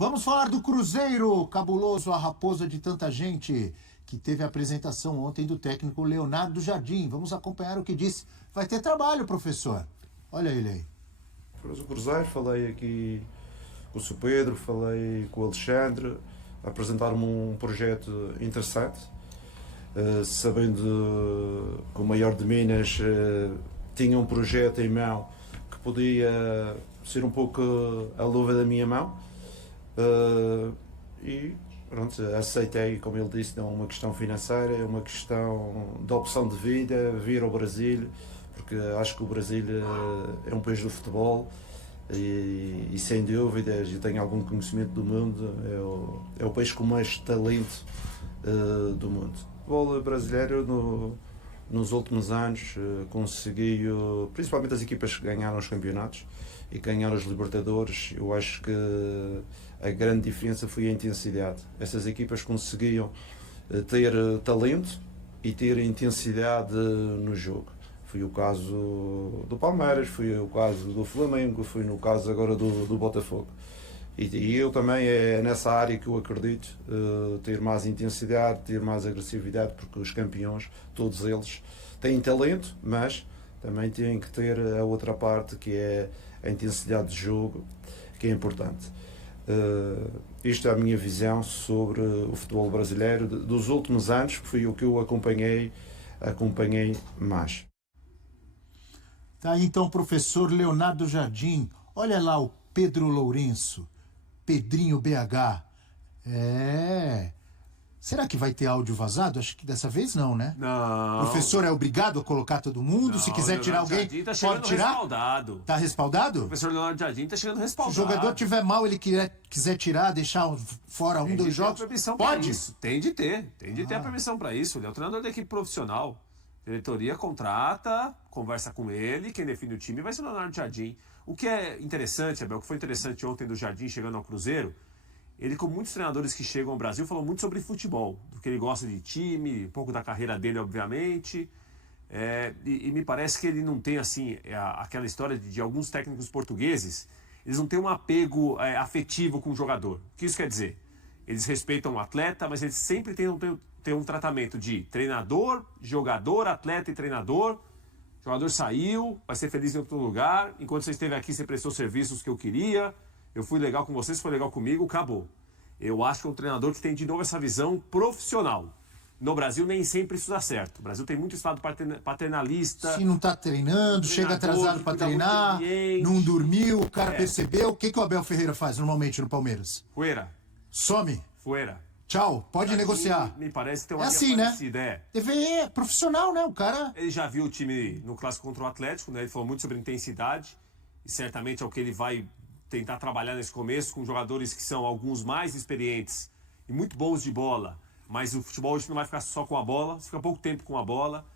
Vamos falar do Cruzeiro, cabuloso, a raposa de tanta gente, que teve a apresentação ontem do técnico Leonardo Jardim. Vamos acompanhar o que disse. Vai ter trabalho, professor. Olha ele aí. O Cruzeiro, falei aqui com o Sr. Pedro, falei com o Alexandre, apresentaram-me um projeto interessante, sabendo que o Maior de Minas tinha um projeto em mão que podia ser um pouco a luva da minha mão. E pronto, aceitei, como ele disse, não é uma questão financeira, é uma questão de opção de vida, vir ao Brasil, porque acho que o Brasil é um país do futebol e sem dúvidas, eu tenho algum conhecimento do mundo, é o país com mais talento do mundo. O futebol brasileiro nos últimos anos conseguiu, principalmente as equipas que ganharam os campeonatos e ganharam os Libertadores, eu acho que a grande diferença foi a intensidade. Essas equipas conseguiam ter talento e ter intensidade no jogo. Foi o caso do Palmeiras, foi o caso do Flamengo, foi no caso agora do Botafogo. E eu também é nessa área que eu acredito, ter mais intensidade, ter mais agressividade, porque os campeões, todos eles, têm talento, mas também têm que ter a outra parte, que é a intensidade de jogo, que é importante. Isto é a minha visão sobre o futebol brasileiro dos últimos anos, que foi o que eu acompanhei mais. Tá aí então o professor Leonardo Jardim. Olha lá o Pedro Lourenço, Pedrinho BH. Será que vai ter áudio vazado? Acho que dessa vez não, né? Não. O professor é obrigado a colocar todo mundo? Não, Se quiser tirar alguém, tá pode tirar? Respaldado. Tá respaldado? O professor Leonardo Jardim tá chegando respaldado. Se o jogador tiver mal, ele quiser tirar, deixar fora um, dois jogos, pode? Tem de ter a permissão para isso. Ele é o treinador da equipe profissional. A diretoria contrata, conversa com ele, quem define o time vai ser o Leonardo Jardim. O que é interessante, Abel, o que foi interessante ontem do Jardim chegando ao Cruzeiro, ele, como muitos treinadores que chegam ao Brasil, falou muito sobre futebol, do que ele gosta de time, um pouco da carreira dele, obviamente. E me parece que ele não tem, assim, aquela história de alguns técnicos portugueses, eles não têm um apego afetivo com o jogador. O que isso quer dizer? Eles respeitam o atleta, mas eles sempre têm um tratamento de treinador, jogador, atleta e treinador. O jogador saiu, vai ser feliz em outro lugar. Enquanto você esteve aqui, você prestou serviços que eu queria. Eu fui legal com você, você foi legal comigo, acabou. Eu acho que é um treinador que tem de novo essa visão profissional. No Brasil nem sempre isso dá certo. O Brasil tem muito estado paternalista. Se não tá treinando, chega atrasado para treinar, não dormiu, o cara percebeu. O que o Abel Ferreira faz normalmente no Palmeiras? Fuera. Some. Fuera. Tchau, pode negociar. Me parece que tem uma assim, parecida, né? TV é profissional, né? O cara... Ele já viu o time no clássico contra o Atlético, né? Ele falou muito sobre intensidade. E certamente é o que ele vai tentar trabalhar nesse começo, com jogadores que são alguns mais experientes e muito bons de bola. Mas o futebol hoje não vai ficar só com a bola, você fica pouco tempo com a bola.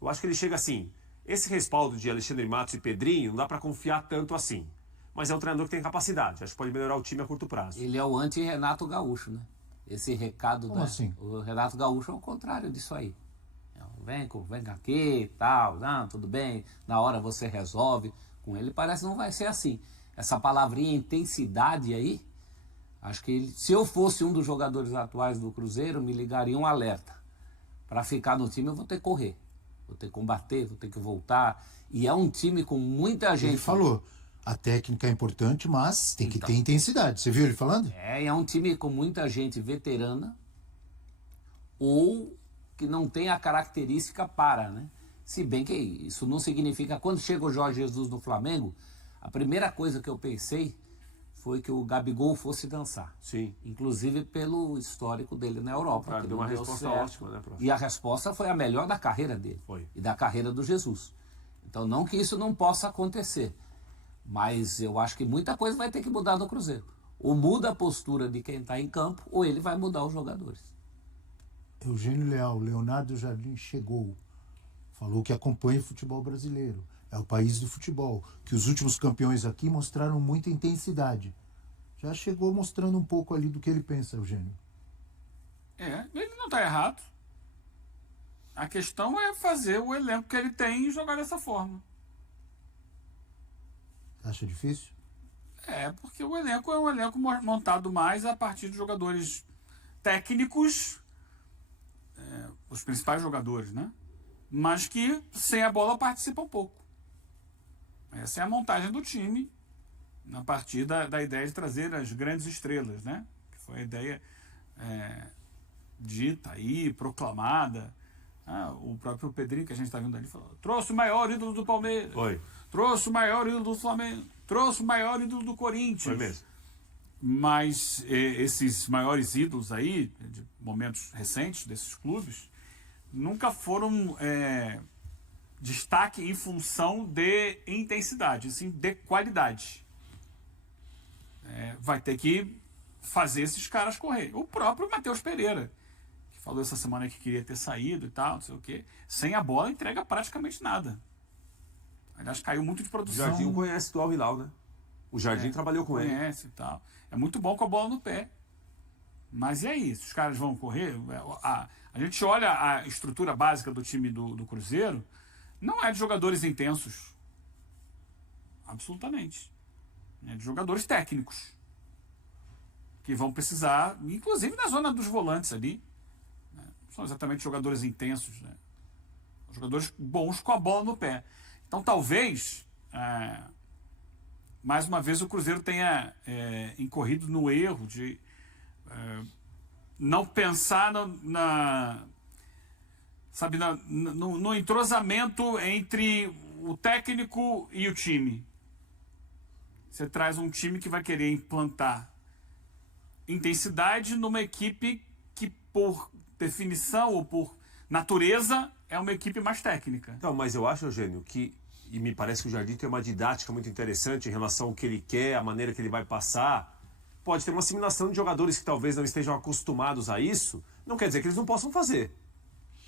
Eu acho que ele chega assim. Esse respaldo de Alexandre Matos e Pedrinho não dá para confiar tanto assim. Mas é um treinador que tem capacidade, acho que pode melhorar o time a curto prazo. Ele é o anti-Renato Gaúcho, né? Esse recado, como assim? O Renato Gaúcho é o contrário disso aí. Vem aqui, tal, não, tudo bem, na hora você resolve. Com ele parece que não vai ser assim. Essa palavrinha intensidade aí, acho que ele, se eu fosse um dos jogadores atuais do Cruzeiro, me ligaria um alerta. Para ficar no time eu vou ter que correr, vou ter que combater, vou ter que voltar. E é um time com muita gente. Ele falou, a técnica é importante, mas tem que ter intensidade. Você viu ele falando? É um time com muita gente veterana ou que não tem a característica para, né? Se bem que isso não significa... Quando chega o Jorge Jesus no Flamengo, a primeira coisa que eu pensei foi que o Gabigol fosse dançar. Sim. Inclusive pelo histórico dele na Europa. Deu uma resposta ótima, né, prof? E a resposta foi a melhor da carreira dele. Foi. E da carreira do Jesus. Então não que isso não possa acontecer. Mas eu acho que muita coisa vai ter que mudar no Cruzeiro. Ou muda a postura de quem está em campo, ou ele vai mudar os jogadores. Eugênio Leal, Leonardo Jardim chegou. Falou que acompanha o futebol brasileiro. É o país do futebol. Que os últimos campeões aqui mostraram muita intensidade. Já chegou mostrando um pouco ali do que ele pensa, Eugênio. Ele não está errado. A questão é fazer o elenco que ele tem e jogar dessa forma. Acha difícil? Porque o elenco é um elenco montado mais a partir de jogadores técnicos, os principais jogadores, né? Mas que sem a bola participam um pouco. Essa é a montagem do time a partir da ideia de trazer as grandes estrelas, né? Que foi a ideia dita aí, proclamada. O próprio Pedrinho, que a gente está vendo ali, falou: trouxe o maior ídolo do Palmeiras. Foi. Trouxe o maior ídolo do Flamengo. Trouxe o maior ídolo do Corinthians. Foi mesmo. Mas esses maiores ídolos aí, de momentos recentes desses clubes, nunca foram destaque em função de intensidade, sim de qualidade. Vai ter que fazer esses caras correr. O próprio Matheus Pereira, que falou essa semana que queria ter saído e tal, não sei o quê, sem a bola entrega praticamente nada. Aliás, caiu muito de O produção. Jardim conhece do Al Hilal, né? O Jardim trabalhou com ele. Conhece e tal. É muito bom com a bola no pé. Mas e aí? Se os caras vão correr? A gente olha a estrutura básica do time do Cruzeiro, não é de jogadores intensos. Absolutamente. É de jogadores técnicos. Que vão precisar, inclusive na zona dos volantes ali. Né? Não são exatamente jogadores intensos. Né? Jogadores bons com a bola no pé. Então talvez, mais uma vez, o Cruzeiro tenha incorrido no erro de não pensar no entrosamento entre o técnico e o time. Você traz um time que vai querer implantar intensidade numa equipe que, por definição ou por natureza, é uma equipe mais técnica. Então, mas eu acho, Eugênio, e me parece que o Jardim tem uma didática muito interessante em relação ao que ele quer, a maneira que ele vai passar. Pode ter uma assimilação de jogadores que talvez não estejam acostumados a isso, não quer dizer que eles não possam fazer.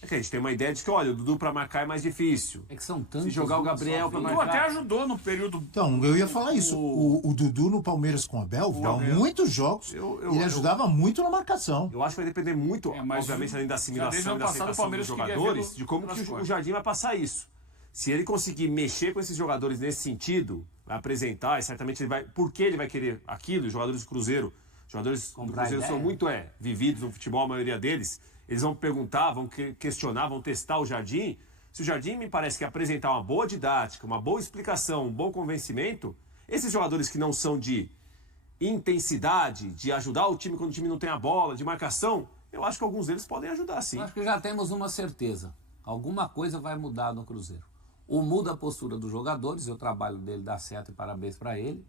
É que a gente tem uma ideia de que, olha, o Dudu para marcar é mais difícil. É que são tantos. Se jogar o Gabriel para O marcar... Dudu até ajudou no período... Então, eu ia falar isso. O Dudu no Palmeiras com o Abel, muitos jogos, ele ajudava muito na marcação. Eu acho que vai depender muito, mas obviamente, além da assimilação e da passado, aceitação dos jogadores, de como que o Jardim vai passar isso. Se ele conseguir mexer com esses jogadores nesse sentido, vai apresentar, e certamente ele vai... Por que ele vai querer aquilo? Os jogadores do Cruzeiro, do Cruzeiro são muito vividos no futebol, a maioria deles. Eles vão perguntar, vão questionar, vão testar o Jardim. Se o Jardim me parece que apresentar uma boa didática, uma boa explicação, um bom convencimento, esses jogadores que não são de intensidade, de ajudar o time quando o time não tem a bola, de marcação, eu acho que alguns deles podem ajudar, sim. Eu acho que já temos uma certeza. Alguma coisa vai mudar no Cruzeiro. Ou muda a postura dos jogadores, e o trabalho dele dá certo e parabéns para ele.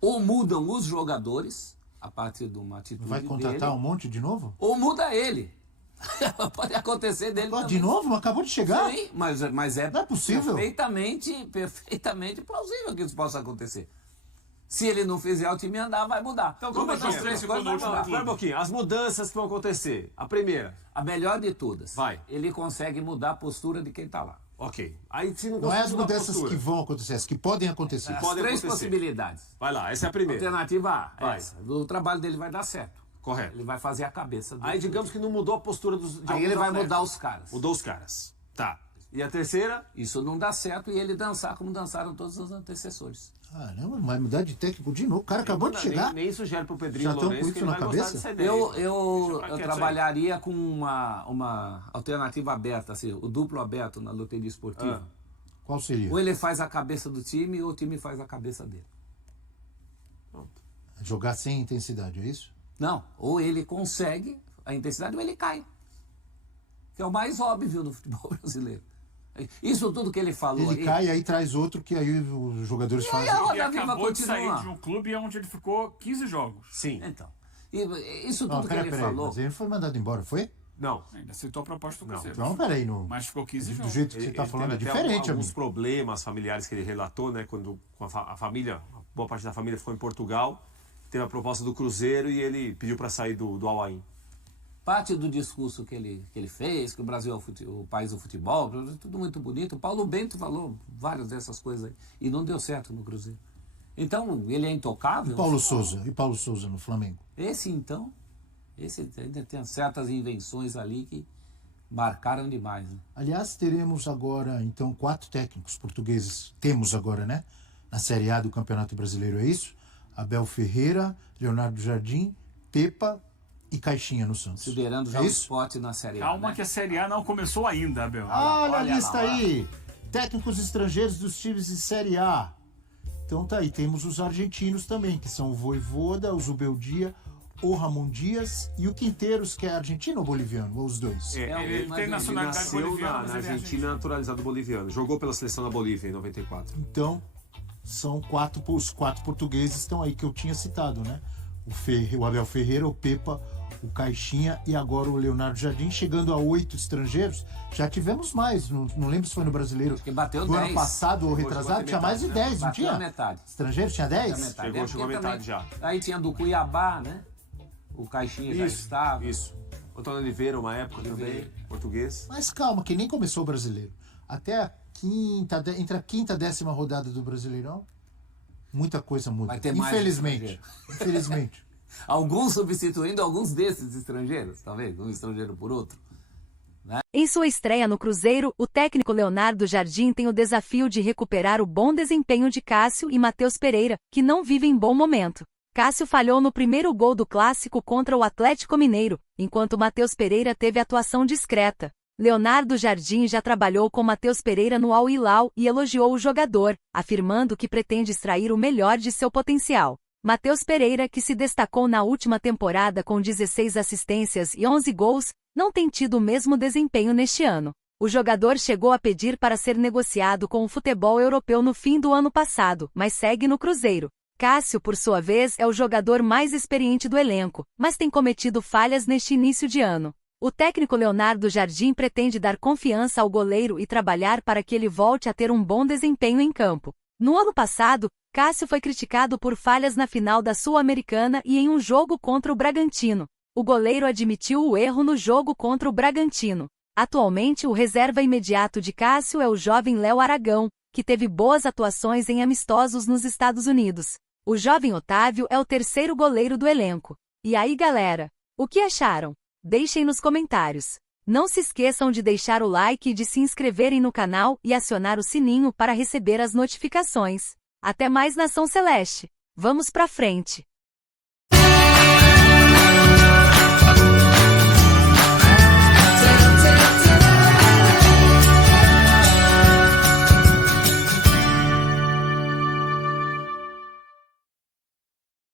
Ou mudam os jogadores, a partir de uma atitude Vai contratar dele, um monte de novo? ou muda ele. Pode acontecer dele Pô, também. de novo? Acabou de chegar? Sim, mas é Não é possível. perfeitamente plausível que isso possa acontecer. Se ele não fizer o time andar, vai mudar. Então, Como como é que outras é? três coisas vai mudar. Espera um pouquinho. As mudanças que vão acontecer. A primeira. A melhor de todas. Vai. Ele consegue mudar a postura de quem está lá. Ok. Aí se não Não é conseguir as mudar a mudanças postura. que vão acontecer, as que podem acontecer. As Podem três acontecer. possibilidades. Vai lá, essa é a primeira. Alternativa A, Vai. essa. O trabalho dele vai dar certo. Correto. Ele vai fazer a cabeça dele. Aí digamos que não mudou a postura de Aí alguns ele vai atletas. mudar os caras. Mudou os caras. Tá. E a terceira? Isso não dá certo e ele dançar como dançaram todos os antecessores. Caramba, vai mudar de técnico de novo. O cara acabou de chegar. Nem sugere pro Pedrinho Já tão Lourenço com que isso ele na vai gostar cabeça? dessa ideia. Eu Deixa pra quieto trabalharia com uma alternativa aberta, assim, o duplo aberto na loteria esportiva. Qual seria? Ou ele faz a cabeça do time ou o time faz a cabeça dele. Jogar sem intensidade, é isso? Não, ou ele consegue a intensidade ou ele cai. Que é o mais óbvio no futebol brasileiro. Isso tudo que ele falou Ele cai e aí traz outro que aí os jogadores fazem. a Ele roda viva acabou de sair continua. de um clube onde ele ficou 15 jogos. Sim. Então, isso tudo Não, que ele falou... mas ele foi mandado embora, foi? Não. Ainda aceitou a proposta do Cruzeiro. Então, peraí, Mas ficou 15 do jogos. jeito que você está Ele falando é teve até diferente, alguns amigo. problemas familiares que ele relatou, né? Quando com a família, boa parte da família ficou em Portugal, teve a proposta do Cruzeiro e ele pediu para sair do Al-Ain. Parte do discurso que ele fez, que o Brasil é o país do futebol, tudo muito bonito. O Paulo Bento falou várias dessas coisas aí e não deu certo no Cruzeiro. Então, ele é intocável. E Paulo Souza no Flamengo? Esse ainda tem certas invenções ali que marcaram demais. Né? Aliás, teremos agora, então, 4 técnicos portugueses. Temos agora, né? Na Série A do Campeonato Brasileiro, é isso? Abel Ferreira, Leonardo Jardim, Pepa e Caixinha no Santos. Considerando já É o isso? Sport na Série A. Calma né? que a Série A não começou ainda, Abel. Olha a olha lista lá, aí. Técnicos estrangeiros dos times de Série A. Então tá aí, temos os argentinos também, que são o Vojvoda, o Zubeldia, o Ramon Dias e o Quinteiros, que é argentino ou boliviano? Ou os dois? Ele tem Ele nacionalidade nasceu boliviana, na mas ele é Argentina, naturalizado boliviano. Jogou pela seleção da Bolívia em 94. Então, são os 4 portugueses estão aí que eu tinha citado, né? O Abel Ferreira, o Pepa, o Caixinha e agora o Leonardo Jardim, chegando a 8 estrangeiros. Já tivemos mais, não lembro se foi no Brasileiro. Acho que bateu do 10. ano passado ou Chegou a retrasado, bater tinha mais de metade, 10, não Bateu tinha? a metade. Estrangeiros tinha 10? Chegou a metade já. Aí tinha do Cuiabá, né? O Caixinha já estava. Isso. Antônio Oliveira, uma época também, português. Mas calma, que nem começou o Brasileiro. Até entre a quinta e 10ª rodada do Brasileirão, muita coisa muda. Vai ter mais Infelizmente. Infelizmente. Alguns substituindo alguns desses estrangeiros, talvez, um estrangeiro por outro. Em sua estreia no Cruzeiro, o técnico Leonardo Jardim tem o desafio de recuperar o bom desempenho de Cássio e Matheus Pereira, que não vivem bom momento. Cássio falhou no primeiro gol do clássico contra o Atlético Mineiro, enquanto Matheus Pereira teve atuação discreta. Leonardo Jardim já trabalhou com Matheus Pereira no Al Hilal e elogiou o jogador, afirmando que pretende extrair o melhor de seu potencial. Matheus Pereira, que se destacou na última temporada com 16 assistências e 11 gols, não tem tido o mesmo desempenho neste ano. O jogador chegou a pedir para ser negociado com o futebol europeu no fim do ano passado, mas segue no Cruzeiro. Cássio, por sua vez, é o jogador mais experiente do elenco, mas tem cometido falhas neste início de ano. O técnico Leonardo Jardim pretende dar confiança ao goleiro e trabalhar para que ele volte a ter um bom desempenho em campo. No ano passado, Cássio foi criticado por falhas na final da Sul-Americana e em um jogo contra o Bragantino. O goleiro admitiu o erro no jogo contra o Bragantino. Atualmente, o reserva imediato de Cássio é o jovem Léo Aragão, que teve boas atuações em amistosos nos Estados Unidos. O jovem Otávio é o terceiro goleiro do elenco. E aí, galera? O que acharam? Deixem nos comentários. Não se esqueçam de deixar o like e de se inscreverem no canal e acionar o sininho para receber as notificações. Até mais, Nação Celeste! Vamos pra frente!